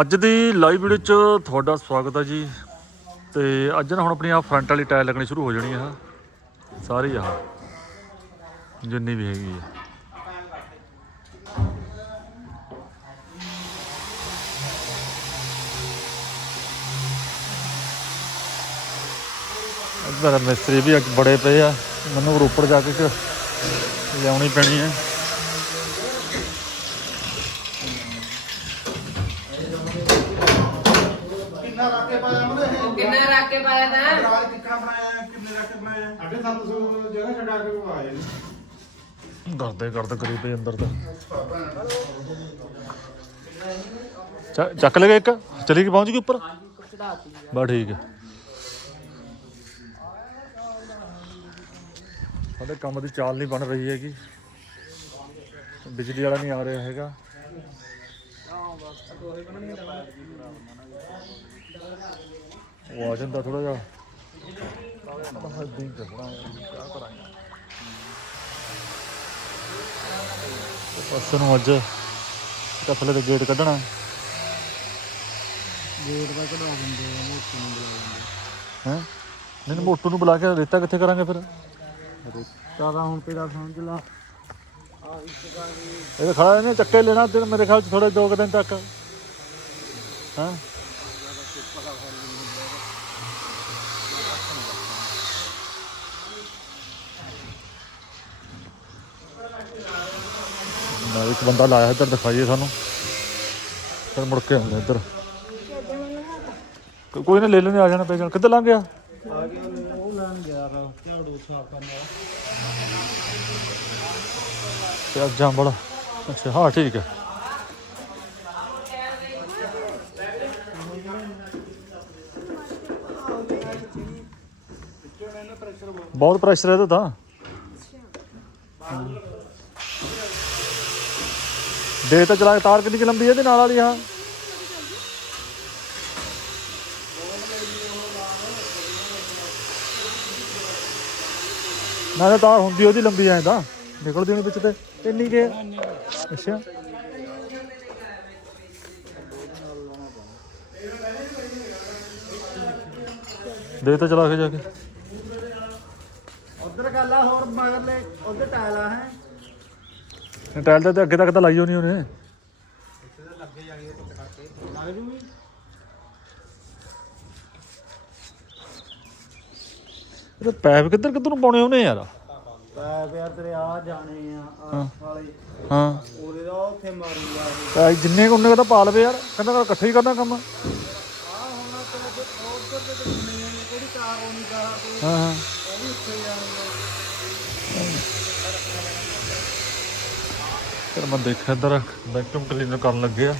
ਅੱਜ ਦੀ live video 'ਚ ਤੁਹਾਡਾ ਸਵਾਗਤ ਹੈ ਜੀ। ਤੇ ਅੱਜ ਨਾ ਹੁਣ ਆਪਣੀ ਆ ਫਰੰਟ ਵਾਲੀ ਟਾਇਰ ਲੱਗਣੀ ਸ਼ੁਰੂ ਹੋ ਜਾਣੀ ਆ। ਸਾਰੀ ਆ ਜਿੰਨੀ ਵੀ ਹੈਗੀ ਆ। ਇੱਧਰ ਮਿਸਤਰੀ ਵੀ ਅੱਜ ਬੜੇ ਪਏ ਆ। ਮੈਨੂੰ ਰੋਪੜ ਜਾ ਕੇ ਕਿ ਲਿਆਉਣੀ ਪੈਣੀ ਹੈ ਕਿੰਨਾ ਰੱਖ ਕੇ ਪਾਇਆ ਉਹਨੇ ਇਹ ਕਿੰਨਾ ਰੱਖ ਕੇ ਪਾਇਆ ਤਾ ਰਾਜ ਕਿੱਕਾ ਬਣਾਇਆ ਕਿੰਨੇ ਰੱਖ ਕੇ ਬਣਾਇਆ ਅੱਗੇ 700 ਜਗ੍ਹਾ ਛੱਡਾ ਕੇ ਉਹ ਆਏ ਨੇ ਕਰਦੇ ਕਰਦੇ ਕਰੀ ਪਈ ਅੰਦਰ ਤਾਂ। ਚ- ਚੱਕ ਲੇਗਾ ਇੱਕ। ਚਲੀ ਗਈ ਪਹੁੰਚ ਗਈ ਉੱਪਰ? ਬਸ ਠੀਕ ਹੈ। ਸਾਡੇ ਕੰਮ ਦੀ ਚਾਲ ਨਹੀਂ ਬਣ ਰਹੀ ਹੈਗੀ। ਬਿਜਲੀ ਵਾਲਾ ਨਹੀਂ ਆ ਰਿਹਾ ਹੈਗਾ। ਉਹ ਆ ਜਾਂਦਾ ਥੋੜਾ ਜਿਹਾ। ਪਰਸੋਂ ਨੂੰ ਅੱਜ ਕਫਲੇ ਦੇ ਗੇਟ ਕੱਢਣਾ। ਗੇਟ ਦਾ ਕਢਾ ਦਿੰਦੇ ਆ ਮੋਟਰ ਨੂੰ ਬੁਲਾ ਹੈ? ਨਹੀਂ ਮੋਟੂ ਨੂੰ ਬੁਲਾ ਕੇ ਰੇਤਾ ਕਿੱਥੇ ਕਰਾਂਗੇ ਫਿਰ? ਦਿੰਦੇ ਤਾਂ ਹੁਣ ਤੇਰਾ ਸਮਝ ਲਾ। ਇਹ ਖੜਾ ਇਹਨੇ ਚੱਕੇ ਲੈਣਾ ਤੇ ਮੇਰੇ ਖਿਆਲ ਚ ਥੋੜੇ ਦੋ ਦਿਨ ਤੱਕ। ਹਾਂ? ਨਾ ਇੱਕ ਬੰਦਾ ਲਾਇਆ ਇੱਧਰ ਦਿਖਾਈਏ ਸਾਨੂੰ। ਫਿਰ ਮੁੜ ਕੇ ਆਉਂਦੇ ਇੱਧਰ। ਕੋ- ਕੋਈ ਨਾ ਲੈ ਲੈਣੇ ਆ ਜਾਣਾ ਪੈ ਜਾਣਾ ਕਿੱਧਰ ਲੰਘ ਗਿਆ? ਆ ਗਿਆ ਉਹ ਲੈਣ ਗਿਆ ਰਾ ਝਾੜੂ ਸਾਫ਼ ਕਰਨ ਵਾਲਾ ਤੇ ਜਾਂਬਲ ਅੱਛਾ, ਹਾਂ, ਠੀਕ ਹੈ। ਬਹੁਤ ਪ੍ਰੈਸ਼ਰ ਹੈ ਇਹਦਾ ਤਾਂ। ਦੇ ਤਾਂ ਚਲਾ ਤਾਰ ਕਿੰਨੀ ਕੁ ਲੰਬੀ ਹੈ ਇਹਦੇ ਨਾਲ ਵਾਲੀ ਆ ਨਾ ਤਾਂ ਤਾਰ ਹੁੰਦੀ ਉਹਦੀ ਲੰਬੀ ਐ ਤਾਂ। ਨਿਕਲਦੀ ਨਹੀਂ ਵਿੱਚ ਤੇ। ਇੰਨੀ ਕੇ ਅੱਛਾ। ਦੇ ਤਾਂ ਚਲਾ ਕੇ ਜਾ ਕੇ। ਉਧਰ ਗੱਲ ਹੋਰ ਮਗਰਲੇ, ਉਧਰ ਟਾਇਲ ਹੈ। ਟਾਇਲ ਤਾਂ ਅੱਗੇ ਤੱਕ ਤਾਂ ਲਾਈ ਹੋਣੀ ਉਹਨੇ। ਲੱਗ ਜੂਗੀ ਇਹ ਪੈਪ ਕਿੱਧਰ ਕਿੱਧਰ ਨੂੰ ਪਾਉਣੇ ਉਹਨੇ ਯਾਰ? ਪੈਪ ਯਾਰ ਤੇਰੇ ਆ ਜਾਣੇ ਆ ਆ ਵਾਲੇ। ਹਾਂ। ਉਹਦੇ ਦਾ ਉੱਥੇ ਇਹ ਤਾਂ ਜਿੰਨੇ ਕੁ ਉਹਨੇ ਕੁ ਤਾਂ ਪਾ ਲਵੇ ਯਾਰ ਕਹਿੰਦਾ ਕਹਿੰਦਾ ਇਕੱਠੇ ਹੀ ਕਰਨਾ ਕੰਮ। ਆ ਹੁਣ ਤੇ ਉਧਰ ਤੇ ਕਿਹੜੀ ਕਾਰ ਹੋਣੀ ਕਾਰ ਕੋਈ ਹਾਂ ਹਾਂ ਉਹ ਵੀ ਉੱਥੇ ਜਾਣਗੇ ਫਿਰ ਮੈਂ ਦੇਖਿਆ ਇੱਧਰ ਵੈਕਟੂਮ ਕਲੀਨਰ ਕਰਨ ਲੱਗੇ ਆ।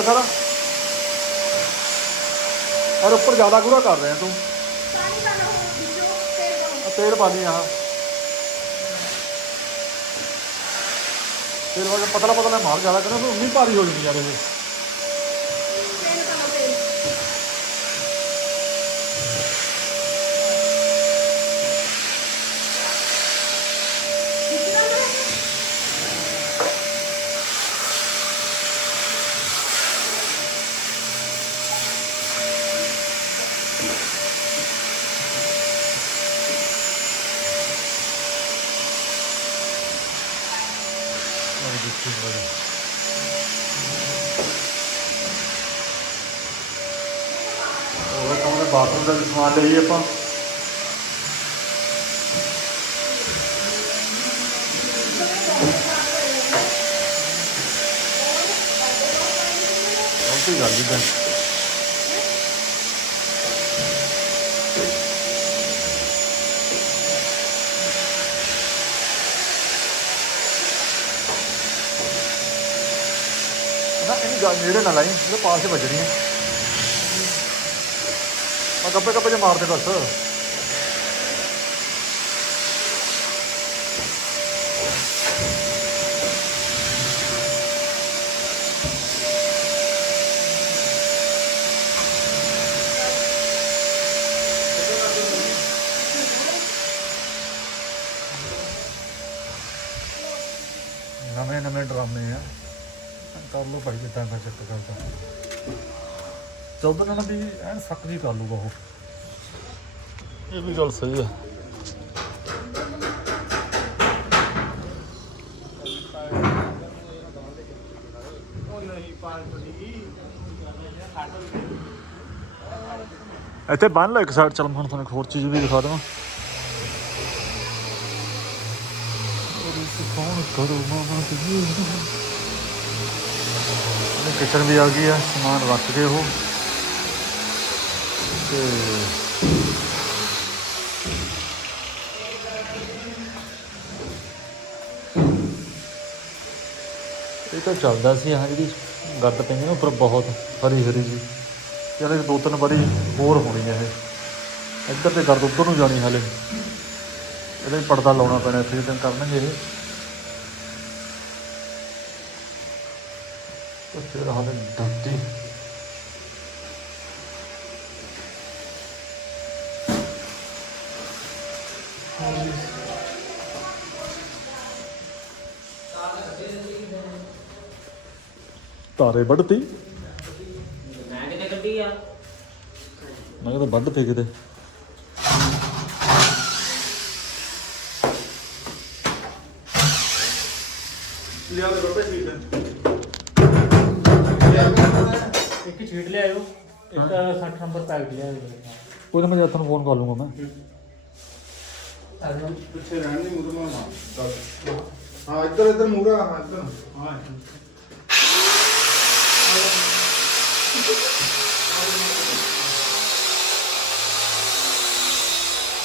ਹੋ ਸਾਰਾ? ਔਰ ਉੱਪਰ ਜ਼ਿਆਦਾ ਕੂੜਾ ਕਰ ਰਿਹਾ ਤੂੰ। ਪਾਣੀ ਦਾ ਲੋ ਵਿੱਚੋਂ ਤੇਲ ਪਾਓ ਆ ਤੇਲ ਪਾ ਲਈ ਆਹ। ਤੇਲ ਵਾਲਾ ਪਤਲਾ ਪਤਲਾ ਮਾਰ, ਜ਼ਿਆਦਾ ਕਰਨਾ ਫਿਰ ਉਨੀ ਭਾਰੀ ਹੋ ਜਾਂਦੀ ਯਾਰ ਇਹ। ਦਾ ਵੀ ਸਮਾਨ ਲਈਏ ਆਪਾਂ। ਕੋਈ ਗੱਲ ਨਾ ਇਹ ਗੱਲ ਨੇੜੇ ਨਾ ਲਾਈ ਇਹ ਪਾਸੇ ਵੱਜਣੀ ਹੈ ਮੈਂ ਕੱਪੇ ਕੱਪੇ ਜੇ ਮਾਰਦੇ ਬਸ। ਨਵੇਂ ਨਵੇਂ ਡਰਾਮੇ ਆ। ਕਰ ਲਓ ਭਾਈ, ਜਿੱਦਾਂ ਦਾ ਚੱਕ ਕਰਦਾ ਚੌਧਰ ਨਾਲ ਵੀ ਐਨ ਸੱਕ ਜੀ ਕਰ ਲੂਗਾ ਉਹ। ਇਹ ਵੀ ਗੱਲ ਸਹੀ ਆ ਇੱਥੇ ਬੰਨ ਲਓ ਇੱਕ ਸਾਈਡ ਚੱਲ ਹੁਣ ਤੁਹਾਨੂੰ ਇੱਕ ਹੋਰ ਚੀਜ਼ ਵੀ ਦਿਖਾ ਦਵਾਂ। ਕੌਣ ਕਰੂ ਮਾਮਾ ਦੀ ਕਿਚਨ ਵੀ ਆ ਗਈ ਆ ਸਮਾਨ ਰੱਖ ਕੇ ਉਹ। ਤੇ ਇਹ ਤਾਂ ਚੱਲਦਾ ਸੀ ਹਾਂ ਜਿਹੜੀ ਗੱਦ ਪਈ ਨਾ, ਉੱਪਰ ਬਹੁਤ ਹਰੀ ਹਰੀ ਜੀ। ਚਲ ਦੋ ਤਿੰਨ ਵਾਰੀ ਹੋਰ ਹੋਣੀ ਹੈ ਇਹ। ਇੱਧਰ ਤੇ ਗਰਦ ਉੱਧਰ ਨੂੰ ਜਾਣੀ ਹਲੇ। ਇਹਦੇ ਹੀ ਪਰਦਾ ਲਾਉਣਾ ਪੈਣਾ ਇੱਥੇ ਦਿਨ ਕਰਨਗੇ ਇਹ। ਤੇ ਫਿਰ ਹਾਲੇ ਡੱਟੀ ਤਾਰੇ ਵੱਢਤੀ। ਮੈਂ ਕਿਤੇ ਕੱਢੀ ਆ? ਮੈਂ ਕਹਿੰਦਾ ਵੱਢ ਤੇ ਕਿਤੇ। ਲਿਆ ਦੇ ਬਾਬੇ ਹੈ ਇੱਕ ਛੀਟ ਲਿਆਇਓ ਇੱਕ 60 ਨੰਬਰ ਪੈਕਟ ਲਿਆਇਓ ਕੋਈ ਨਾ ਮੈਂ ਜਦ ਤੁਹਾਨੂੰ ਫੋਨ ਕਰ ਲੂੰਗਾ ਮੈਂ। ਪਿੱਛੇ ਰਹਿਣ ਦੀ ਮੁਰਮਾ ਨਾ ਦੱਸ। ਹਾਂ ਇੱਧਰ ਇੱਧਰ ਮੂਰਾ ਹਾਂ ਇੱਧਰ। ਹਾਂ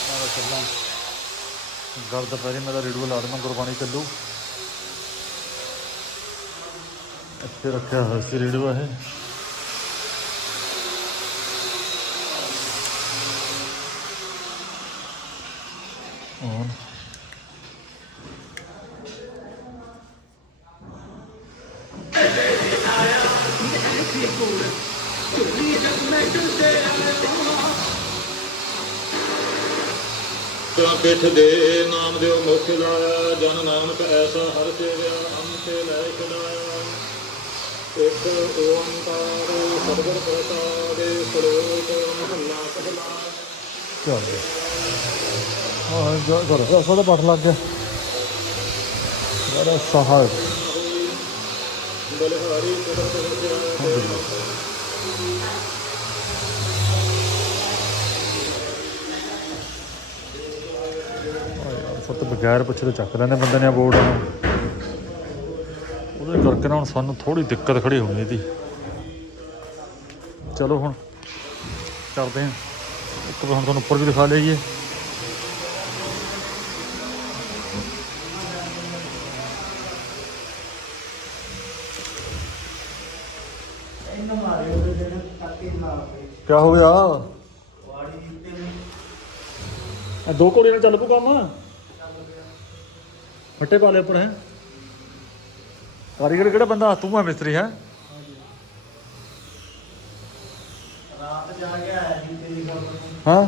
ਮੈਂ ਤਾਂ ਚੱਲਾਂ। ਗੱਲ ਦੁਪਹਿਰੇ ਮੈਂ ਤਾਂ ਰੇਡੀਓ ਲਾ ਦੇਣਾ ਗੁਰਬਾਣੀ ਚੱਲੂ। ਇੱਥੇ ਰੱਖਿਆ ਹੋਇਆ ਸੀ ਰੇਡੀਓ ਇਹ। ਔਨ ਪਿੱਠ ਦੇ ਨਾਮ ਦਿਓ ਮੁਖ ਲਾਇਆ ਜਨ ਨਾਨਕ ਐਸਾ ਹਰ ਸੇਵਿਆ ਅੰਤੇ ਲੈ ਖਿਲਾਇਆ ਇੱਕ ਓੰਕਾਰ ਸਤਿਗੁਰ ਪ੍ਰਸਾਦਿ ਸਲੋਕ ਮਹੱਲਾ ਪਹਿਲਾ ਚੱਲ। ਹਾਂ ਜੋ ਕਰ ਦਾ ਪਾਠ ਲੱਗ ਗਿਆ। ਬੜਾ ਸਹਾਇ ਬਲਿਹਾਰੀ ਕੁਦਰਤ ਵਿਦਿਆ ਸਤ ਬਗੈਰ ਪੁੱਛੇ ਤੋਂ ਚੱਕ ਲੈਂਦੇ ਬੰਦੇ ਨੇ ਬੋਰਡ ਨੂੰ। ਉਹਦੇ ਕਰਕੇ ਨਾ ਹੁਣ ਸਾਨੂੰ ਥੋੜੀ ਦਿੱਕਤ ਖੜੀ ਹੋਣੀ ਇਹਦੀ। ਚਲੋ ਹੁਣ ਕਰਦੇ ਹਾਂ। ਇੱਕ ਵਾਰ ਹੁਣ ਤੁਹਾਨੂੰ ਉੱਪਰ ਵੀ ਦਿਖਾ ਲਈਏ। ਇਹਨਾਂ ਕੀ ਹੋ ਗਿਆ? ਇਹ ਦੋ ਘੋੜੇ ਨਾਲ ਚੱਲ ਪੂ ਕੰਮ? ਫੱਟੇ ਪਾ ਲੈ ਉੱਪਰ ਹੈ? ਕਾਰੀਗਰ ਕਿਹੜਾ ਬੰਦਾ? ਤੂੰ ਹੈ ਮਿਸਤਰੀ ਹੈ? ਰਾਤ ਜਾ ਕੇ ਆਇਆ ਜੀ ਤੇਰੀ ਗੱਲ ਹਾਂ?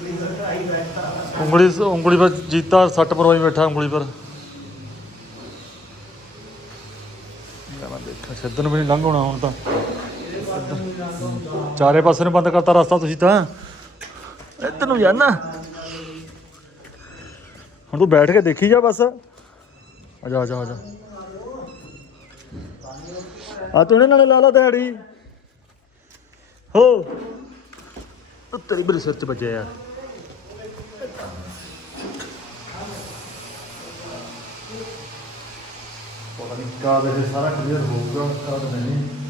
ਪਲੀਜ਼ ਆਈ ਬੈਠਾ ਉਂਗਲੀ ਉਂਗਲੀ ਪਰ ਜੀਤਾ ਸੱਟ ਪਰਵਾਈ ਬੈਠਾ ਉਂਗਲੀ ਪਰ। ਮੈਂ ਦੇਖਾਂ ਵੀ ਨਹੀਂ ਲੰਘ ਹੋਣਾ ਹੁਣ ਤਾਂ। ਚਾਰੇ ਪਾਸੇ ਨੂੰ ਬੰਦ ਕਰਤਾ ਰਸਤਾ ਤੁਸੀਂ ਤਾਂ ਇੱਧਰ ਨੂੰ ਜਾਣਾ ਹੁਣ ਤੂੰ ਬੈਠ ਕੇ ਦੇਖੀ ਜਾ ਬਸ। ਆ ਜਾ ਆ ਜਾ ਆ ਜਾ। ਆ ਤੂੰ ਇਹਨਾਂ ਨਾਲੇ ਲਾ ਲਾ ਦਿਹਾੜੀ। ਹੋ। ਉਹ ਤੇਰੀ ਬੜੀ ਸਿਰ ਚ ਵੱਜਿਆ ਯਾਰ। ਪਤਾ ਨਹੀਂ ਕਦ ਇਹ ਸਾਰਾ ਕਲੀਅਰ ਹੋਊਗਾ ਕਦ ਨਹੀਂ।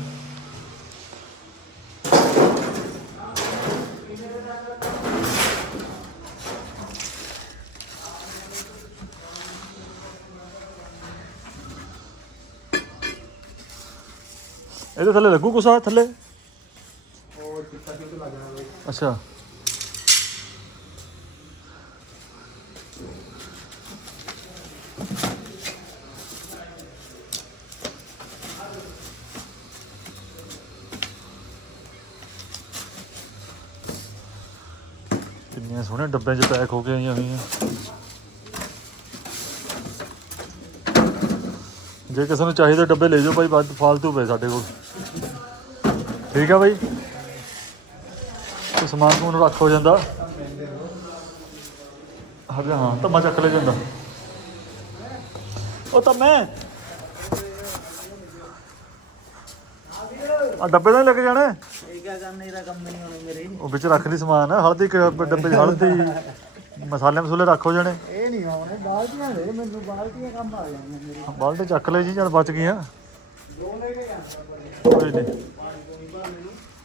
ਇਹਦੇ ਥੱਲੇ ਲੱਗੂ ਆ ਥੱਲੇ? ਕਿਤੇ ਲੱਗ ਜਾਣਾ ਬਈ ਅੱਛਾ। ਕਿੰਨੀਆਂ ਸੋਹਣੇ ਡੱਬੇ 'ਚ ਪੈਕ ਹੋ ਕੇ ਆਈਆਂ ਹੋਈਆਂ। ਜੇ ਕਿਸੇ ਨੂੰ ਚਾਹੀਦੇ ਡੱਬੇ ਲੈ ਜਾਓ ਭਾਈ ਵੱਧ ਫਾਲਤੂ ਪਏ ਸਾਡੇ ਕੋਲ। ਠੀਕ ਆ ਬਾਈ। ਤੇ ਸਮਾਨ ਸਮੂਨ ਰੱਖ ਹੋ ਜਾਂਦਾ। ਹਾਂ ਹਾਂ ਤਾਂ ਮੈਂ ਚੱਕ ਲੈ ਜਾਂਦਾ। ਉਹ ਤਾਂ ਮੈਂ ਆ ਡੱਬੇ ਤਾਂ ਨੀ ਲੈ ਕੇ ਜਾਣਾ? ਇਹ ਕਿਆ ਕਰਨੇ ਦਾ ਕੰਮ ਨਹੀਂ ਹੋਣੇ ਮੇਰੇ ਉਹ ਵਿੱਚ ਰੱਖ ਲਈ ਸਮਾਨ ਹਲਦੀ ਕ- ਡੱਬੇ 'ਚ ਹਲਦੀ ਮਸਾਲੇ ਮਸੂਲੇ ਰੱਖ ਹੋ ਜਾਣੇ। ਇਹ ਨਹੀਂ ਆਉਣੇ ਬਾਲਟੀਆਂ ਦੇ ਮੈਨੂੰ ਬਾਲਟੀਆਂ ਕੰਮ ਆ ਜਾਣੀਆਂ ਮੇਰੇ। ਬਾਲਟੇ ਚੱਕ ਲੈ ਜੀ ਜਦ ਬਚ ਗਈਆਂ।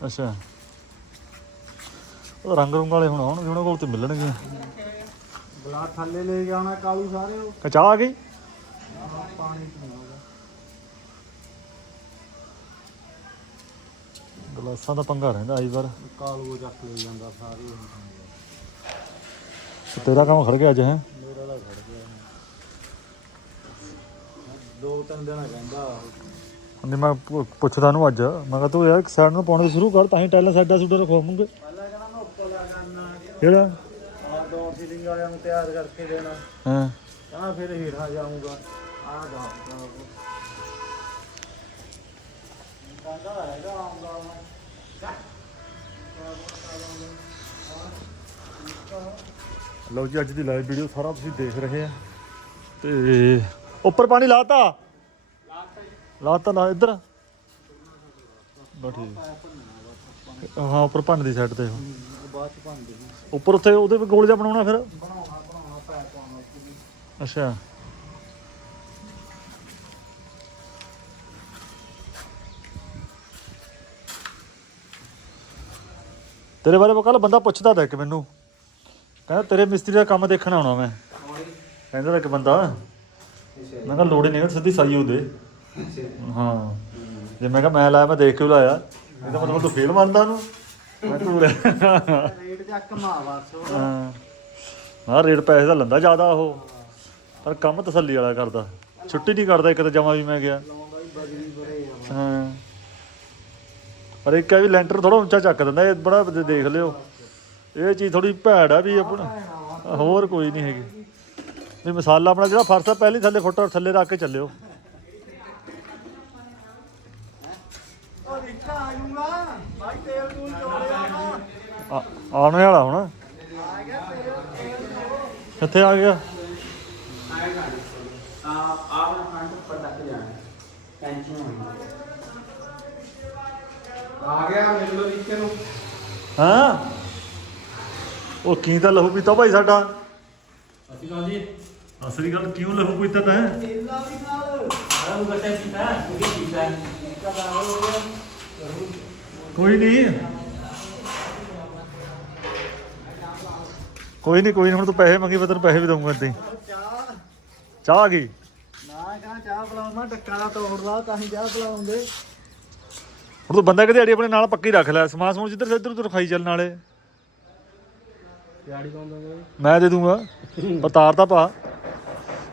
ਅੱਛਾ। ਉਹ ਰੰਗ ਰੁੰਗ ਵਾਲੇ ਹੁਣ ਆਉਣਗੇ ਉਹਨਾਂ ਕੋਲ ਤੇ ਮਿਲਣਗੇ। ਬਲਾ ਥੱਲੇ ਲੈ ਕੇ ਆਉਣਾ ਕਾਲੂ ਸਾਰੇ ਉਹ। ਕਚਾ ਆ ਗਈ? ਪਾਣੀ ਗਲਾਸਾਂ ਦਾ ਪੰਗਾ ਰਹਿੰਦਾ ਆਈ ਵਾਰ। ਕਾਲੂ ਚੱਕ ਲੈ ਜਾਂਦਾ ਸਾਰੇ ਤੇ ਤੇਰਾ ਕੰਮ ਖੜ ਗਿਆ ਅੱਜ ਹੈ? ਮੇਰਾ ਦਾ ਖੜ ਗਿਆ। ਦੋ ਤਿੰਨ ਦਿਨ ਕਹਿੰਦਾ ਨਹੀਂ ਮੈਂ ਪੁ- ਪੁੱਛਦਾ ਨੂੰ ਅੱਜ। ਮੈਂ ਕਿਹਾ ਤੂੰ ਯਾਰ ਇੱਕ ਸਾਈਡ ਨੂੰ ਪਾਉਣੇ ਸ਼ੁਰੂ ਕਰ ਤਾਂ ਹੀ ਟਾਈਲਾਂ ਸਾਡਾ ਸੂਡਾ ਰਖਵਾਵਾਂਗੇ ਪਹਿਲਾਂ ਕਹਿੰਦਾ ਮੈਂ ਉੱਪਰ ਲਾ ਕਰਨਾ ਕਿਹੜਾ? ਆ ਡੋਰ ਸੀਲਿੰਗ ਵਾਲਿਆਂ ਨੂੰ ਤਿਆਰ ਕਰਕੇ ਦੇਣਾ। ਹਾਂ। ਕਹਿੰਦਾ ਫਿਰ ਹੇਠਾਂ ਜਾਊਂਗਾ। ਆ ਦਾ ਕਹਿੰਦਾ ਹੈਗਾ ਆਉਂਦਾ ਮੈਂ ਲਓ ਜੀ ਅੱਜ ਦੀ ਲਾਈਵ ਵੀਡੀਓ ਸਾਰਾ ਤੁਸੀਂ ਦੇਖ ਰਹੇ ਆ। ਤੇ ਉੱਪਰ ਪਾਣੀ ਲਾਤਾ। ਲਾਤਾ ਲਾ ਇੱਧਰ। ਬਾ ਠੀਕ। ਹਾਂ, ਉੱਪਰ ਭੰਨ ਦੀ ਸਾਈਡ ਤੇ ਉਹ। ਬਾਅਦ ਚ ਭੰਦੇ ਉੱਪਰ ਉੱਥੇ ਉਹਦੇ ਵੀ ਗੋਲ ਜਿਹਾ ਬਣਾਉਣਾ ਫਿਰ। ਬਣਾਉਣਾ ਬਣਾਉਣਾ ਪੈ ਪਾਉਣਾ ਅੱਛਾ। ਤੇਰੇ ਬਾਰੇ ਕੱਲ ਬੰਦਾ ਪੁੱਛਦਾ ਤਾ ਇੱਕ ਮੈਨੂੰ। ਕਹਿੰਦਾ ਤੇਰੇ ਮਿਸਤਰੀ ਦਾ ਕੰਮ ਦੇਖਣ ਆਉਣਾ ਮੈਂ। ਕਹਿੰਦਾ ਇੱਕ ਬੰਦਾ। ਮੈਂ ਕਿਹਾ ਲੋੜ ਹੀ ਨਹੀਂ ਸਿੱਧੀ ਸਾਈ ਉਹਦੇ। ਹਾਂ। ਜੇ ਮੈਂ ਕਿਹਾ ਮੈਂ ਲਾਇਆ ਮੈਂ ਦੇਖ ਕੇ ਲਾਇਆ। ਇਹਦਾ ਮਤਲਬ ਤੂੰ ਫੇਲ ਮੰਨਦਾ ਉਹਨੂੰ। ਮੈਂ ਤੂੰ ਲੈ ਰੇਟ ਚੱਕ ਮਾ ਬਸ ਹਾਂ। ਹਾਂ ਰੇਟ ਪੈਸੇ ਦਾ ਲੰਦਾ ਜ਼ਿਆਦਾ ਉਹ। ਪਰ ਕੰਮ ਤਸੱਲੀ ਵਾਲਾ ਕਰਦਾ। ਛੁੱਟੀ ਨਹੀਂ ਕਰਦਾ ਇੱਕ ਤਾਂ ਜਮਾ ਵੀ ਮੈਂ ਗਿਆ। ਹਾਂ। ਪਰ ਇੱਕ ਵੀ ਲੈਂਟਰ ਥੋੜਾ ਉੱਚਾ ਚੱਕ ਦਿੰਦਾ ਇਹ ਬੜਾ ਦੇਖ ਲਿਓ। ਇਹ ਚੀਜ਼ ਥੋੜੀ ਭੈੜ ਆ ਵੀ ਆਪਣਾ। ਹੋਰ ਕੋਈ ਨਹੀਂ ਹੈਗੀ। ਵੀ ਮਸਾਲਾ ਆਪਣਾ ਜਿਹੜਾ ਫਰਸ਼ ਆ ਪਹਿਲੀ ਥੱਲੇ ਫੁੱਟ ਥੱਲੇ ਰੱਖ ਕੇ ਚੱਲਿਓ ਉਹ ਰਿਕਸ਼ਾ ਆ ਜੂਗਾ ਭਾਈ ਤੇਲ ਤੂਲ ਚੋਲਿਆ ਨਾ ਆ- ਆਉਣ ਵਾਲਾ ਹੁਣ। ਕਿੱਥੇ ਆ ਗਿਆ। ਆ ਆਵਣ ਫਰੰਟ ਉੱਪਰ ਤੱਕ ਜਾਣਾ ਟੈਨਸ਼ਨ ਆ ਗਿਆ ਮਿਲ ਲੋ ਰਿਸ਼ਤੇ ਨੂੰ ਹਾਂ? ਉਹ ਕੀ ਤਾਂ ਲਹੂ ਪੀਤਾ ਭਾਈ ਸਾਡਾ? ਅਸੀਂ ਕਹਾਂ ਜੀ। ਅਸਲੀ ਗੱਲ ਕਿਉਂ ਲਹੂ ਪੀਤਾ ਤਾਂ? ਤੇਲਾ ਵੀ ਨਾਲ ਆਹ ਉਹ ਬੱਚਾ ਕੀਤਾ ਉਹ ਕੀਤਾ ਕੋਈ ਨਹੀਂ। ਕੋਈ ਨਹੀਂ ਕੋਈ ਨਹੀਂ ਹੁਣ ਤੂੰ ਪੈਸੇ ਮੰਗੀ ਮੈਂ ਤੈਨੂੰ ਪੈਸੇ ਵੀ ਦਊਂਗਾ ਤੇ ਚਾਹ ਚਾਹ ਆ ਗਈ? ਨਾ ਕਹਾਂ ਚਾਹ ਪਲਾਉਣਾ ਟੱਕਾ ਦਾ ਤੋੜਦਾ ਤਾਂ ਹੀ ਚਾਹ ਪਲਾਉਂਦੇ। ਹੁਣ ਤੂੰ ਬੰਦਾ ਕਿਤੇ ਆਪਣੇ ਨਾਲ ਪੱਕੀ ਰੱਖ ਲੈ ਸਮਾਨ ਸਮੂਨ ਜਿੱਧਰ ਇੱਧਰ ਉੱਧਰ ਖਾਈ ਚੱਲ ਨਾਲੇ। ਦਿਹਾੜੀ ਪਾਉਂਦਾ ਮੈਂ। ਦੇ ਦੂੰਗਾ ਪਰ ਤਾਰ ਤਾਂ ਪਾ।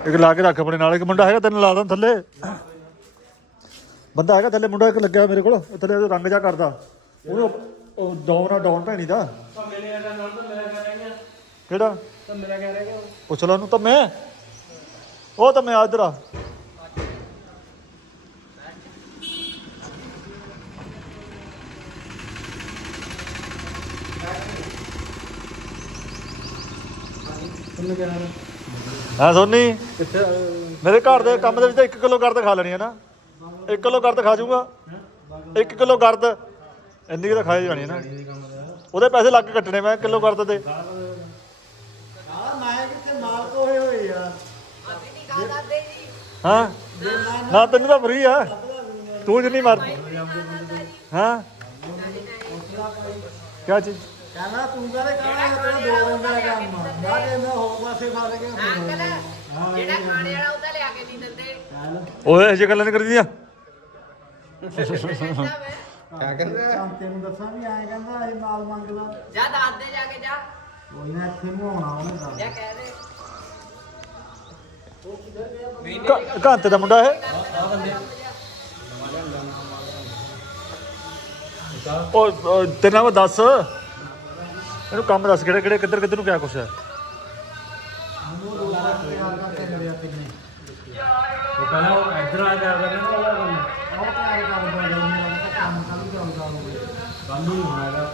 ਇੱਕ ਲਾ ਕੇ ਰੱਖ ਆਪਣੇ ਨਾਲ ਇੱਕ ਮੁੰਡਾ ਹੈਗਾ ਤੈਨੂੰ ਲਾ ਦਾਂ ਥੱਲੇ। ਬੰਦਾ ਹੈਗਾ ਥੱਲੇ ਮੁੰਡਾ ਇੱਕ ਲੱਗਿਆ ਮੇਰੇ ਕੋਲ ਉਹ ਥੱਲੇ ਰੰਗ ਜਾ ਕਰਦਾ। ਉਹ ਡਾਊਨ ਆ ਡਾਊਨ ਭੈਣੀ ਦਾ। ਕਿਹੜਾ? ਤਾਂ ਮੇਰਾ ਕਹਿ ਰਿਹਾ ਪੁੱਛ ਲਾ ਉਹਨੂੰ ਤਾਂ ਮੈਂ। ਉਹ ਤਾਂ ਮੈਂ ਆ ਇੱਧਰ ਆ। ਕਿੰਨੇ ਕਹਿ ਰਿਹਾ ਹਾਂ ਸੋਨੀ? ਕਿੱਥੇ ਮੇਰੇ ਘਰ ਦੇ ਕੰਮ ਦੇ ਵਿੱਚ ਤਾਂ 1 ਕਿਲੋ ਗਰਦ ਖਾ ਲੈਣੀ ਹੈ ਨਾ। 1 ਕਿਲੋ ਗਰਦ ਖਾ ਜਾਊਗਾ। 1 ਕਿਲੋ ਗਰਦ। ਇੰਨੀ ਤਾਂ ਖਾਈ ਜਾਣੀ ਹੈ ਨਾ। ਉਹਦੇ ਪੈਸੇ ਲੱਗ ਕੇ ਕੱਟਣੇ ਮੈਂ ਕਿਲੋ ਗਰਦ ਦੇ ਆ ਮੈਂ ਕਿੱਥੇ ਮਾਲਕ ਹੋਏ ਹੋਏ ਆ ਅਸੀਂ ਨਹੀਂ ਕਹਾ ਦਾਦੇ ਜੀ ਹਾਂ? ਨਾ ਤੈਨੂੰ ਤਾਂ ਫਰੀ ਆ। ਤੂੰ ਜਿੰਨੀ ਮਰ ਹਾਂ? ਕਿਆ ਚੀਜ਼? ਕਹਿੰਦਾ ਤੂੰ ਕਹਦੇ ਤੇਰਾ ਦੋ ਦਿਨ ਦਾ ਕੰਮ ਆ ਮੈਂ ਕਹਿੰਦਾ ਹੋ ਪਾਸੇ ਫਸ ਗਿਆ ਅੰਕਲ ਜਿਹੜਾ ਖਾਣੇ ਵਾਲਾ ਉਹਦਾ ਲਿਆ ਕੇ ਨਹੀਂ ਦਿੰਦੇ। ਓਏ ਇਹ ਗੱਲਾਂ ਨਹੀਂ ਕਰਦੀਆਂ। ਕਹਿੰਦਾ ਕਿਆ ਕਹਿੰਦੇ? ਆ? ਕਾਂਤੇ ਨੂੰ ਦੱਸਾਂ ਵੀ ਐਂ ਕਹਿੰਦਾ ਇਹ ਮਾਲ ਮੰਗਦਾ ਜਾ ਦੱਸ ਦੇ ਜਾ ਕੇ ਜਾ। ਕੋਈ ਨਾ ਇੱਥੇ ਨੂੰ ਆਉਣਾ ਉਹਨੇ ਜਾ ਗੱਲ ਕਹਿ ਦੇ। ਘ- ਘਾਂਤੇ ਦਾ ਮੁੰਡਾ ਇਹ ਉਹ ਉਹ ਤੇਰੇ ਨਾਲ ਦੱਸ ਇਹਨੂੰ ਕੰਮ ਦੱਸ ਕਿਹੜੇ ਕਿਹੜੇ ਕਿੱਧਰ ਕਿੱਧਰ ਨੂੰ ਕਿਆ ਕੁਛ ਹੈ ਉਹ ਪਹਿਲਾਂ ਉਹ ਇੱਧਰ ਆ ਜਾ ਨਾ ਉਹਦਾ ਕੰਮ ਕੱਲ ਨੂੰ ਹੋਣਾ ਹੈਗਾ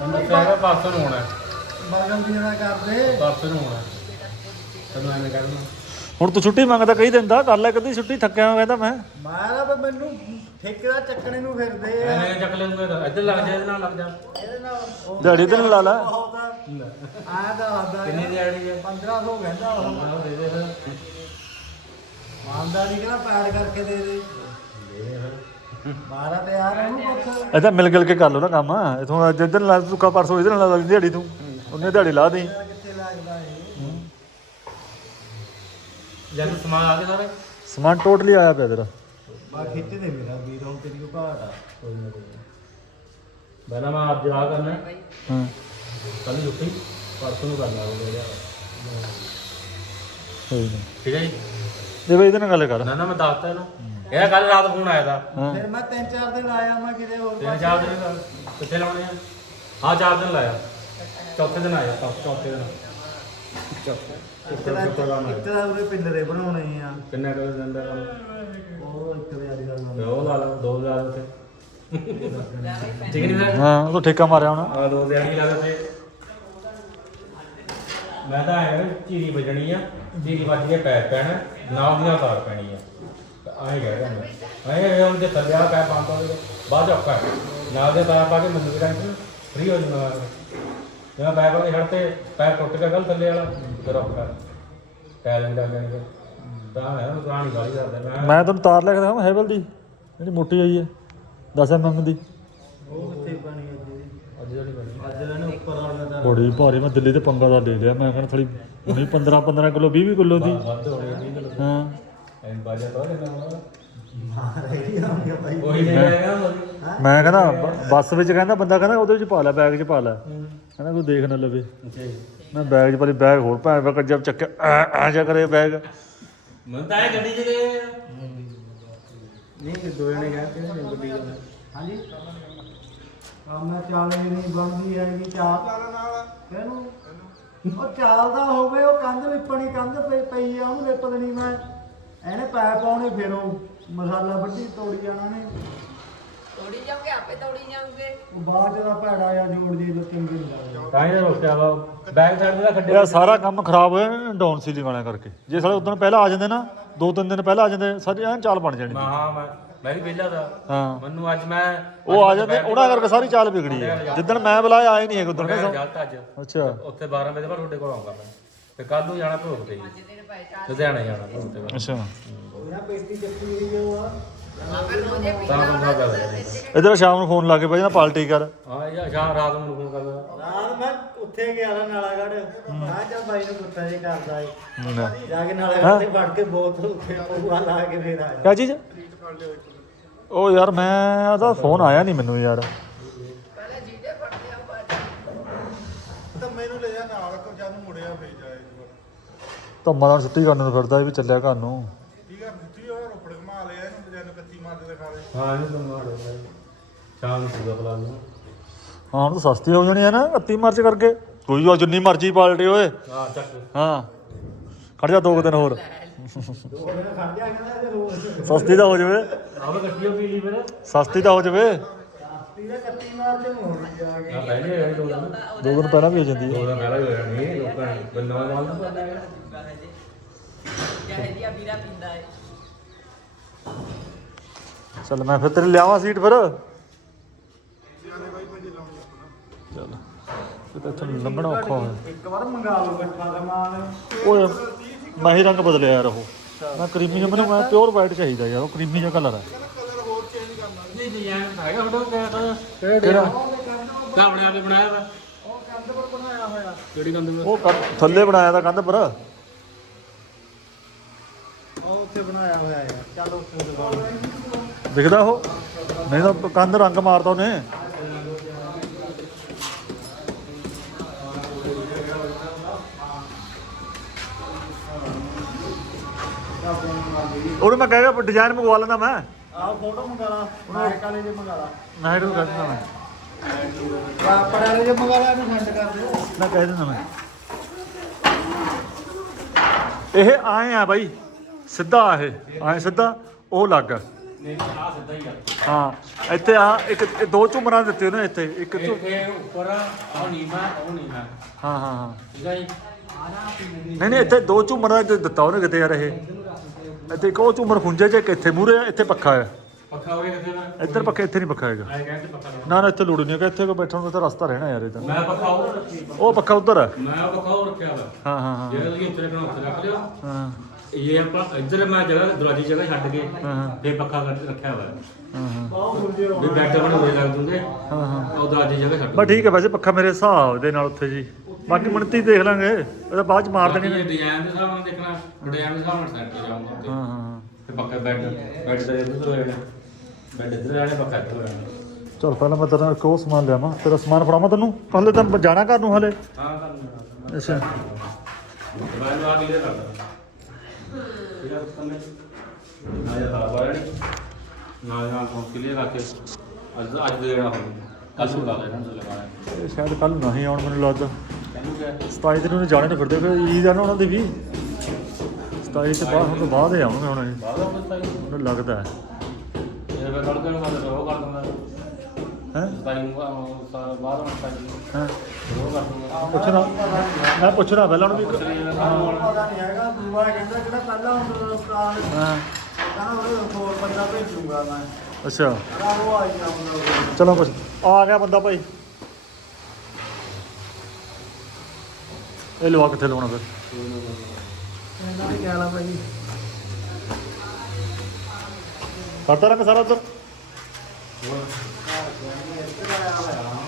ਬੰਦਾ ਕਹੇਗਾ ਪਾਸੋਂ ਨੂੰ ਹੋਣਾ ਬਗਲ ਦੀ ਨਾ ਕਰਦੇ ਪਾਸੋਂ ਨੂੰ ਹੋਣਾ ਤੈਨੂੰ ਐਵੇਂ ਕਰਨਾ ਹੁਣ ਤੂੰ ਛੁੱਟੀ ਮੰਗਦਾ ਕਹੀ ਦਿੰਦਾ ਕਰ ਲੈ ਕਦੀ ਛੁੱਟੀ ਥੱਕਿਆ ਹੋਇਆ ਕਹਿੰਦਾ ਮੈਂ। ਮਾਰਾ ਵੀ ਮੈਨੂੰ ਠੇਕੇਦਾਰ ਚੱਕਣੇ ਨੂੰ ਫਿਰਦੇ ਆ। ਐਵੇਂ ਚੱਕ ਤਾਂ ਇੱਧਰ ਲੱਗ ਜਾ ਇਹਦੇ ਨਾਲ ਲੱਗ ਜਾ। ਇਹਦੇ ਨਾਲ ਉਹ ਦਿਹਾੜੀ ਤੇ ਲਾ ਲਾ। ਬਹੁਤ ਆ। ਆਇਆ ਤਾਂ ਆਦਾ ਕਿੰਨੀ ਦਿਹਾੜੀ ਹੈ 1500 ਕਹਿੰਦਾ ਉਹ। ਆਹ ਦੇ ਦੇ ਫਿਰ। ਇਮਾਨਦਾਰੀ ਕਿਹੜਾ ਪੈੜ ਕਰਕੇ ਦੇ ਦੇ। ਮਾਰਾ ਤੇ ਯਾਰ ਉਹਨੂੰ ਪੁੱਛ। ਇਹ ਤਾਂ ਮਿਲ ਗਿਲ ਕੇ ਕਰ ਲਓ ਨਾ ਕੰਮ। ਇਥੋਂ ਜਿੱਦਣ ਲਾ ਤੂੰ ਕਾ ਪਰਸੋਂ ਇਧਰ ਲਾ ਲਾ ਦਿਹਾੜੀ ਤੂੰ। ਉਹਨੇ ਦਿਹਾੜੀ ਲਾ ਦੇ ਕਿੱਥੇ ਲੱਗਦਾ ਇਹ ਜਦ ਸਮਾਨ ਆ ਗਿਆ ਸਾਰੇ? ਸਮਾਨ ਟੋਟਲੀ ਆਇਆ ਪਿਆ ਤੇਰਾ। ਬਾ ਖਿੱਚ ਦੇ ਮੇਰਾ ਵੀਰ ਹੁਣ ਤੇਰੀ ਕੋ ਘਾਟ ਆ। ਕੋਈ ਨਾ ਕੋਈ ਨਾ। ਪਹਿਲਾਂ ਮੈਂ ਅੱਜ ਆ ਕਰਨਾ ਹਾਂ। ਕੱਲ ਛੁੱਟੀ ਪਰਸੋਂ ਨੂੰ ਕਰਨਾ ਹੋਵੇਗਾ ਕੋਈ ਨਹੀਂ ਠੀਕ ਹੈ ਜੀ? ਜੇ ਬਈ ਇਹਦੇ ਨਾਲ ਗੱਲ ਕਰ। ਨਾ ਨਾ ਮੈਂ ਦੱਸਤਾ ਇਹਨੂੰ। ਇਹ ਕੱਲ ਰਾਤ ਫੋਨ ਆਇਆ ਤਾਂ ਹਾਂ। ਫਿਰ ਮੈਂ ਤਿੰਨ ਚਾਰ ਦਿਨ ਆਇਆ ਮੈਂ ਕਿਤੇ ਹੋਰ ਤਿੰਨ ਚਾਰ ਦਿਨ ਦਾ- ਕਿੱਥੇ ਲਾਉਣੇ ਆ? ਹਾਂ ਚਾਰ ਦਿਨ ਲਾਇਆ। ਚੌਥੇ ਦਿਨ ਆਇਆ ਚੌ- ਚੌਥੇ ਦਿਨ। ਇੱਕ ਤਾਂ ਇੱਕ ਤਾਂ ਉਹਦੇ ਪਿੱਲਰੇ ਬਣਾਉਣੇ ਆ। ਕਿੰਨੇ ਕੁ ਦਿਨ ਦਾ ਕੰਮ? ਉਹ ਇੱਕ ਵਿਆਹ ਦੀ ਗੱਲ ਤੇ ਉਹ ਲਾ ਲਓ ਦੋ ਹਜ਼ਾਰ ਉੱਥੇ। ਠੀਕ ਨਹੀਂ ਫਿਰ ਹਾਂ ਉਹ ਤੋਂ ਠੇਕਾ ਮਾਰਿਆ ਹੋਣਾ ਆ ਦੋ ਦਿਹਾੜੀ ਲਾ ਲਓ ਤੇ ਮੈਂ ਤਾਂ ਆਇਆ ਚੀਰੀ ਵੱਜਣੀ ਆ ਚੀਰੀ ਵੱਜ ਕੇ ਪੈਰ ਪੈਣਾ ਨਾਲ ਦੀਆਂ ਤਾਰ ਪੈਣੀ ਆ। ਆਏ ਗਏ ਮੈਂ। ਆਏ ਹੁਣ ਜੇ ਥੱਲੇ ਵਾਲਾ ਪੈਰ ਪੰਪ ਹੋਵੇ ਬਾਅਦ ਚ ਔਖਾ ਹੈ। ਨਾਲ ਦੇ ਤਾਰ ਪਾ ਕੇ ਮੈਨੂੰ ਵੀ ਫ੍ਰੀ ਹੋ ਜਾਣਾ ਪੈਰ ਪਾ ਕੇ ਛੱਡ ਤੇ ਪੈਰ ਟੁੱਟ ਗਿਆ ਗੱਲ ਥੱਲੇ ਵਾਲਾ। ਫਿਰ ਔਖਾ। ਪੈਰ ਲੱਗ ਜਾਣਗੇ ਤਾਂ ਹੈ ਨਾ ਪੁਰਾਣੀ ਗਾਲੀ ਕਰਦੇ ਮੈਂ ਮੈਂ ਤੈਨੂੰ ਤਾਰ ਲੈ ਕੇ ਦਿਖਾਵਾਂ ਹੈਵਲ ਦੀ। ਜਿਹੜੀ ਮੋਟੀ ਹੋਈ ਹੈ। 10 ਐਮਐਮ ਦੀ। ਉਹ ਕਿੱਥੇ ਬਣੀ ਅੱਜ ਦੀ ਅੱਜ ਜਿਹੜੀ ਬਣੀ। ਅੱਜ ਇਹਨੇ ਉੱਪਰ ਆ ਗਿਆ ਬੜੀ ਭਾਰੀ ਮੈਂ ਦਿੱਲੀ ਤੇ ਪੰਗਾ ਦਾ ਲੈ ਲਿਆ। ਮੈਂ ਕਹਿੰਦਾ ਥੋੜੀ ਨਹੀਂ 15 15 ਕਿਲੋ 20 20 ਕਿਲੋ ਦੀ। ਵੱਧ ਹੋ ਐਂ ਬਾਜਾ ਤੋਂ ਲੈਣਾ ਰਹੀ ਆ ਗਿਆ ਭਾਈ। ਉਹੀ ਨਹੀਂ ਹੈਗਾ ਮੋਦੀ ਮੈਂ ਕਹਿੰਦਾ ਬ- ਬੱਸ ਵਿੱਚ ਕਹਿੰਦਾ ਬੰਦਾ ਕਹਿੰਦਾ ਉਹਦੇ ਵਿੱਚ ਪਾ ਲੈ ਬੈਗ 'ਚ ਪਾ ਲੈ। ਕਹਿੰਦਾ ਕੋਈ ਦੇਖ ਨਾ ਲਵੇ। ਅੱਛਾ ਜੀ। ਮੈਂ ਬੈਗ 'ਚ ਪਾਲੀ ਬੈਗ ਹੋਰ ਭਾਵੇਂ ਮੈਂ ਜਬ ਚੱਕਿਆ ਐ ਐ ਜਾ ਕਰੇ ਬੈਗ ਮੈਂ ਤਾਂ ਇਹ ਗੱਡੀ 'ਚ ਗਏ ਆ। ਨਹੀਂ ਦੋ ਜਣੇ ਗਏ ਤੇ ਨੇ ਗੱਡੀ ਚ ਹਾਂਜੀ। ਕੰਮ ਚਾਲ ਨਹੀਂ ਬਣਦੀ ਹੈਗੀ ਚਾਲ ਕਿਹਨੂੰ ਉਹ ਚਾਲਦਾ ਹੋਵੇ ਉਹ ਕੰਧ ਲਿਪਣੀ ਕੰਧ ਪਈ ਪਈ ਆ ਉਹਨੂੰ ਲਿਪ ਦੇਣੀ ਮੈਂ। ਇਹਨੇ ਪੈ ਪਾਉਣੇ ਫਿਰ ਉਹ। ਮਸਾਲਾ ਵੱਡੀ ਤੋੜੀ ਜਾਣਾ ਨੇ। ਤੋੜੀ ਜਾਓਗੇ ਆਪੇ ਤੋੜੀ ਜਾਓਗੇ? ਉਹ ਬਾਅਦ ਦਾ ਭੈੜਾ ਆ ਜੋੜ ਦੀ ਤਾਂ ਚੰਗੀ ਨਹੀਂ ਲੱਗਦੀ। ਤਾਂ ਹੀ ਰੋਕਿਆ ਵਾ। ਬੈਕ ਸਾਈਡ ਦਾ ਖੱਡੇ ਇਹ ਸਾਰਾ ਕੰਮ ਖਰਾਬ ਹੋਇਆ ਡਾਊਨ ਸੀਲਿੰਗ ਵਾਲਿਆਂ ਕਰਕੇ। ਜੇ ਸਾਲੇ ਉਦੋਂ ਪਹਿਲਾਂ ਆ ਜਾਂਦੇ ਨਾ ਦੋ ਤਿੰਨ ਦਿਨ ਪਹਿਲਾਂ ਆ ਜਾਂਦੇ ਸਾਡੀ ਐਨ ਚਾਲ ਬਣ ਜਾਣੀ ਹਾਂ ਮੈਂ ਮੈਂ ਵੀ ਵਿਹਲਾ ਦਾ। ਹਾਂ। ਮੈਨੂੰ ਅੱਜ ਮੈਂ ਉਹ ਆ ਜਾਂਦੇ ਉਹਨਾਂ ਕਰਕੇ ਸਾਰੀ ਚਾਲ ਵਿਗੜੀ ਹੈ। ਜਿੱਦਣ ਮੈਂ ਬੁਲਾਇਆ ਆਏ ਨਹੀਂ ਹੈਗੇ ਉਦੋਂ ਮੈਂ ਜਲਤ ਅੱਜ। ਅੱਛਾ। ਉੱਥੇ 12 ਵਜੇ ਬਾਅਦ ਤੁਹਾਡੇ ਕੋਲ ਆਉਂਗਾ ਮੈਂ। ਤੇ ਕੱਲ ਨੂੰ ਜਾਣਾ ਭੋਗ ਤੇ ਜੀ ਲੁਧਿਆਣਾ ਜਾਣਾ ਭੋਗ ਤੇ ਅੱਛਾ। ਉਹਨਾਂ ਪੇਟੀ ਚੱਕੀ ਹੋਈ ਜੋ ਆ। ਤਾਂ ਬੰਦਾ ਕਰ ਇਧਰ ਸ਼ਾਮ ਨੂੰ ਫੋਨ ਲਾ ਕੇ ਬਈ ਨਾ ਪਾਲਟੀ ਕਰ। ਹਾਂ ਇਹ ਸ਼ਾਮ ਰਾਤ ਨੂੰ ਫੋਨ ਕਰਦਾ ਰਾਤ ਮੈਂ ਉੱਥੇ ਗਿਆ ਨਾ ਨਾਲਾਗੜ ਮੈਂ ਚੱਲ ਬਾਈ ਨੂੰ ਪੁੱਛਿਆ ਜੇ ਕਰਦਾ ਏ। ਜਾ ਕੇ ਨਾਲਾਗੜ ਤੇ ਵੜ ਕੇ ਬੋਤਲ ਉੱਥੇ ਪਊਆ ਲਾ ਕੇ ਫੇਰ ਆਇਆ। ਕਿਆ ਚੀਜ਼? ਉਹ ਯਾਰ ਮੈਂ ਉਹਦਾ ਫੋਨ ਆਇਆ ਨਹੀਂ ਮੈਨੂੰ ਯਾਰ। ਪਹਿਲਾਂ ਜੀਦੇ ਫੜਦੇ ਆ ਬਾਅਦ ਤਾਂ ਮੈਨੂੰ ਲੈ ਜਾ ਨਾਲ ਕੋ ਜਦ ਮੁੜਿਆ ਭੇਜ ਜਾਏ ਧੰਮਾ ਦਾ ਛੁੱਟੀ ਕਰਨ ਨੂੰ ਫਿਰਦਾ ਵੀ ਚੱਲਿਆ ਘਰ ਨੂੰ ਠੀਕ ਹੈ ਦਿੱਤੀ ਉਹ ਰੋਪੜ ਘਮਾ ਲਿਆ ਇਹਨੂੰ ਜਦ ਕੱਤੀ ਮਾਰਦੇ ਦਿਖਾ ਦੇ ਹਾਂ ਇਹਨੂੰ ਤੁਹਾਨੂੰ ਆੜੋ ਸ਼ਾਮ ਨੂੰ ਪੂਰਾ ਪਲਾ ਲੂੰ ਹਾਂ ਹੁਣ ਤਾਂ ਸਸਤੀ ਹੋ ਜਾਣੀ ਹੈ ਨਾ 31 ਮਾਰਚ ਕਰਕੇ। ਕੋਈ ਜੋ ਜਿੰਨੀ ਮਰਜ਼ੀ ਪਾਲਟੀ ਓਏ। ਹਾਂ ਚੱਕ। ਹਾਂ। ਖੜ ਜਾ ਦੋ ਕੁ ਦਿਨ ਹੋਰ। ਦੋ ਦਿਨ ਖੜ ਜਾ ਕਹਿੰਦਾ ਤੇ ਰੋਜ਼ ਸਸਤੀ ਤਾਂ ਹੋ ਜਾਵੇ। ਆਹ ਗੱਡੀਆਂ ਪੀ ਲਈ ਫਿਰ। ਸਸਤੀ ਤਾਂ ਹੋ ਜਾਵੇ। ਦੇ 31 ਮਾਰਚ ਨੂੰ ਹੋਣੀ ਜਾ ਕੇ। ਆ ਪਹਿਲੇ ਹੋਏ ਦੋ ਦਿਨ। ਦੋ ਦਿਨ ਪਹਿਲਾਂ ਵੀ ਹੋ ਜਾਂਦੀ ਹੈ। ਦੋ ਦਿਨ ਪਹਿਲਾਂ ਹੀ ਹੋਇਆ ਨਹੀਂ ਲੋਕਾਂ ਨੇ ਬੰਨਵਾ ਮਾਲ ਨੂੰ ਪਤਾ ਹੈ ਜਿਹੇ ਜਿਹਾ ਵੀਰਾ ਪੀਂਦਾ ਏ ਚੱਲ ਮੈਂ ਫਿਰ ਤੇਰੇ ਲਿਆਵਾਂ ਸੀਟ ਫਿਰ। ਚੱਲ ਇਹ ਤਾਂ ਇੱਥੋਂ ਲੰਘਣਾ ਔਖਾ ਹੋਇਆ। ਇੱਕ ਵਾਰ ਮੰਗਾ ਲਓ ਗੱਠਾ ਦਾ ਮਾਲ। ਓਏ ਮੈਂ ਹੀ ਰੰਗ ਬਦਲਿਆ ਯਾਰ ਉਹ। ਮੈਂ ਕਰੀਮੀ ਜਿਹਾ ਮੈਨੂੰ ਮੈਂ ਪਿਓਰ ਵਾਈਟ ਚਾਹੀਦਾ ਯਾਰ ਉਹ ਕਰੀਮੀ ਜਿਹਾ ਕਲਰ ਹੈ ਨਹੀਂ ਡਿਜ਼ਾਈਨ ਹੈਗਾ ਫੋਟੋ ਕਿਹੜਾ? ਕਿਹੜਾ? ਤਾਂ ਆਪਣੇ ਆਪੇ ਬਣਾਇਆ ਵਾ। ਉਹ ਕੰਧ ਪਰ ਬਣਾਇਆ? ਹੋਇਆ ਕਿਹੜੀ ਕੰਦ ਉਹ ਕੰਧ- ਥੱਲੇ ਬਣਾਇਆ ਤਾਂ ਕੰਧ ਪਰ। ਉਹ ਉੱਥੇ ਬਣਾਇਆ ਹੋਇਆ ਯਾਰ ਚੱਲ ਉੱਥੇ ਦਿਖਾ ਦਿਖਦਾ ਉਹ? ਨਹੀਂ ਤਾਂ ਕੰਧ ਰੰਗ ਮਾਰਦਾ ਉਹਨੇ। ਉਹਨੂੰ ਮੈਂ ਕਹੇਗਾ ਡਿਜ਼ਾਈਨ ਮੰਗਵਾ ਲੈਂਦਾ ਮੈਂ। ਆਹ ਫੋਟੋ ਮੰਗਾ ਲਾ ਨਾਇਕ ਵਾਲੇ ਦੇ ਮੰਗਾ ਲਾ। ਮੈਂ ਇਹਨੂੰ ਕਹਿ ਦਿੰਦਾ ਮੈਂ। ਰਾਪੜ ਵਾਲੇ ਦੇ ਮੰਗਾ ਲਾ ਇਹਨੂੰ ਸੈਂਡ ਕਰ ਦਿਓ। ਮੈਂ ਕਹਿ ਦਿੰਦਾ ਮੈਂ। ਇਹ ਆਏ ਆ ਬਾਈ ਸਿੱਧਾ ਇਹ ਆਏ ਸਿੱਧਾ ਉਹ ਲੱਗ ਨਹੀਂ ਆ ਸਿੱਧਾ ਹੀ ਆ। ਹਾਂ ਇੱਥੇ ਆ ਇੱਕ ਇਹ ਦੋ ਝੁਮਰਾਂ ਦਿੱਤੇ ਉਹਨੇ ਇੱਥੇ ਇੱਕ ਝੁ- ਇੱਥੇ ਉੱਪਰ ਉਹ ਨੀਮਾ ਉਹ ਨੀਮਾ ਹਾਂ। ਹਾਂ ਹਾਂ ਠੀਕ ਹੈ ਜੀ? ਨਹੀਂ ਨਹੀਂ ਇੱਥੇ ਦੋ ਝੁਮਰਾਂ ਦੇ ਦਿੱਤਾ ਉਹਨੇ ਕਿਤੇ ਯਾਰ ਇਹ। ਇੱਥੇ ਇੱਕ ਉਹ ਝੁਮਰ ਖੁੰਝੇ ਇੱਕ ਇੱਥੇ ਮੂਰੇ ਇੱਥੇ ਪੱਖਾ ਹੈ ਪੱਖਾ ਹੋ ਗਿਆ ਕਿੱਥੇ ਨਾ ਇੱਧਰ ਪੱਖਾ ਇੱਥੇ ਨਹੀਂ ਪੱਖਾ ਹੈਗਾ। ਆਏ ਕਹਿੰਦੇ ਪੱਖਾ ਲਾਉਣਾ। ਨਾ ਨਾ ਇੱਥੇ ਲੋੜ ਨਹੀਂ ਹੈਗਾ ਇੱਥੇ ਕੋ ਬੈਠਣ ਨੂੰ ਤਾਂ ਰਸਤਾ ਰਹਿਣਾ ਯਾਰ ਇਹਦਾ। ਮੈਂ ਪੱਖਾ ਉਹ ਰੱਖੀ ਉਹ ਪੱਖਾ ਉੱਧਰ ਹੈ ਮੈਂ ਪੱਖਾ ਉਹ ਰੱਖਿਆ ਵਾ। ਹਾਂ ਹਾਂ ਹਾਂ। ਜਿਹੜਾ ਤੁਸੀਂ ਉੱਤੇ ਰੱਖਣਾ ਉੱਤੇ ਰੱਖ ਲਿਓ। ਹਾਂ। ਇਹ ਆਪਾਂ ਇੱਧਰ ਮੈਂ ਜਗ੍ਹਾ ਦਰਵਾਜ਼ੇ ਜਗ੍ਹਾ ਛੱਡ ਕੇ ਹਾਂ, ਹਾਂ। ਫੇਰ ਪੱਖਾ ਕਰ ਰੱਖਿਆ ਹੋਇਆ। ਹਾਂ ਹਾਂ। ਹੋ ਵੀ ਬੈੱਡ ਬਣੇ ਹੋਏ ਲੱਗ ਦੂੰਗੇ ਹਾਂ ਹਾਂ। ਉਹ ਦਰਵਾਜ਼ੇ ਜਗ੍ਹਾ ਛੱਡ ਬਸ ਠੀਕ ਹੈ ਵੈਸੇ ਪੱਖਾ ਮੇਰੇ ਹਿਸਾਬ ਦੇ ਨਾਲ ਉੱਥੇ ਜੀ। ਬਾਕੀ ਮਣਤੀ ਦੇਖ ਲਾਂਗੇ ਉਹਦਾ ਬਾਅਦ ਚ ਮਾਰ ਦੇਣੀ ਨੇ ਡਿਜ਼ਾਈਨ ਦੇ ਹਿਸਾਬ ਨਾਲ ਦੇਖਣਾ ਡਿਜ਼ਾਈਨ ਦੇ ਹਿਸਾਬ ਨਾਲ ਜਾਊਂਗਾ ਉੱਤੇ ਹਾਂ ਹਾਂ। ਹਾਂ ਤੇ ਪੱਕਾ ਬੈੱਡ ਬੈੱਡ ਦੇ ਇੱਧਰ ਰਹਿਣਾ ਬੈੱਡ ਇੱਧਰ ਰਹਿਣਾ ਪੱਕਾ ਇੱਧਰ ਰਹਿਣਾ ਚਲ ਪਹਿਲਾਂ ਮੈਂ ਤੇਰਾ ਕੋ ਸਮਾਨ ਲਿਆਵਾਂ। ਤੇਰਾ ਸਮਾਨ ਫੜਾਵਾਂ ਤੈਨੂੰ? ਹਲੇ ਤਾਂ ਜਾਣਾ ਘਰ ਨੂੰ ਹਲੇ? ਹਾਂ ਤੁਹਾਨੂੰ ਅੱਛਾ। ਮੈਂ ਨੂੰ ਆ ਕੇ ਲੈ ਕਰਦਾ। ਇਹਦਾ ਕੰਨੇ ਨਾ ਜਾਂ ਤਾਂ ਬਾਹਰ ਨਹੀਂ ਨਾ ਜਾਂ ਤੋਂ ਕਿਲੇ ਲਾ ਕੇ ਅੱਜ ਅੱਜ ਦੇ ਦੇਣਾ ਹੁਣ ਕੱਲ ਨੂੰ ਲਾ ਲੈਣਾ ਤੇ ਲਗਾਣਾ ਇਹ ਸ਼ਾਇਦ ਕੱਲ ਨਹੀਂ ਆਉਣ ਮੈਨੂੰ ਲੱਗਦਾ। ਕਹਿੰਦੇ ਕਿ 27 ਤਰੀਕ ਨੂੰ ਜਾਣੇ ਨਹੀਂ ਫਿਰਦੇ, ਫਿਰ ਈਦ ਆ ਨਾ ਉਹਨਾਂ ਦੀ ਵੀ। 27 ਤੇ ਬਾਅਦ ਹੁਣ ਤੋਂ ਬਾਅਦ ਹੀ ਆਉਣਗੇ ਹੁਣ ਇਹ। ਬਾਅਦ ਆਉਂਦਾ ਤਾਂ ਮੈਨੂੰ ਲੱਗਦਾ ਇਹ ਮੈਂ ਕੱਢ ਦੇਣਾ ਕਰ ਦੂੰਗਾ ਉਹ ਕਰ ਦੂੰਗਾ ਪੁੱਛਣਾ ਮੈਂ ਪੁੱਛਣਾ ਪਹਿਲਾਂ ਉਹਨੂੰ ਵੀ ਪਤਾ ਨਹੀਂ ਹੈਗਾ ਦੂਆ ਕਹਿੰਦਾ ਜਿਹੜਾ ਪਹਿਲਾਂ ਹੁੰਦਾ ਉਸਤਾਦ ਹਾਂ ਕਹਿੰਦਾ ਉਹ ਹੋਰ ਬੰਦਾ ਭੇਜੂਗਾ ਮੈਂ ਅੱਛਾ ਕਹਿੰਦਾ ਉਹ ਆ ਗਿਆ ਹੁੰਦਾ ਚਲੋ ਬਸ ਆ ਗਿਆ ਬੰਦਾ ਭਾਈ ਇਹ ਲਵਾ ਕਿੱਥੇ ਲਾਉਣਾ ਫਿਰ ਇਹਨਾਂ ਨੇ ਕਹਿ ਲਾ ਭਾਈ ਕਰਤਾ ਰੰਗ ਸਾਰਾ ਉੱਧਰ 그거는 다, 그냥 뜯어야 하나요?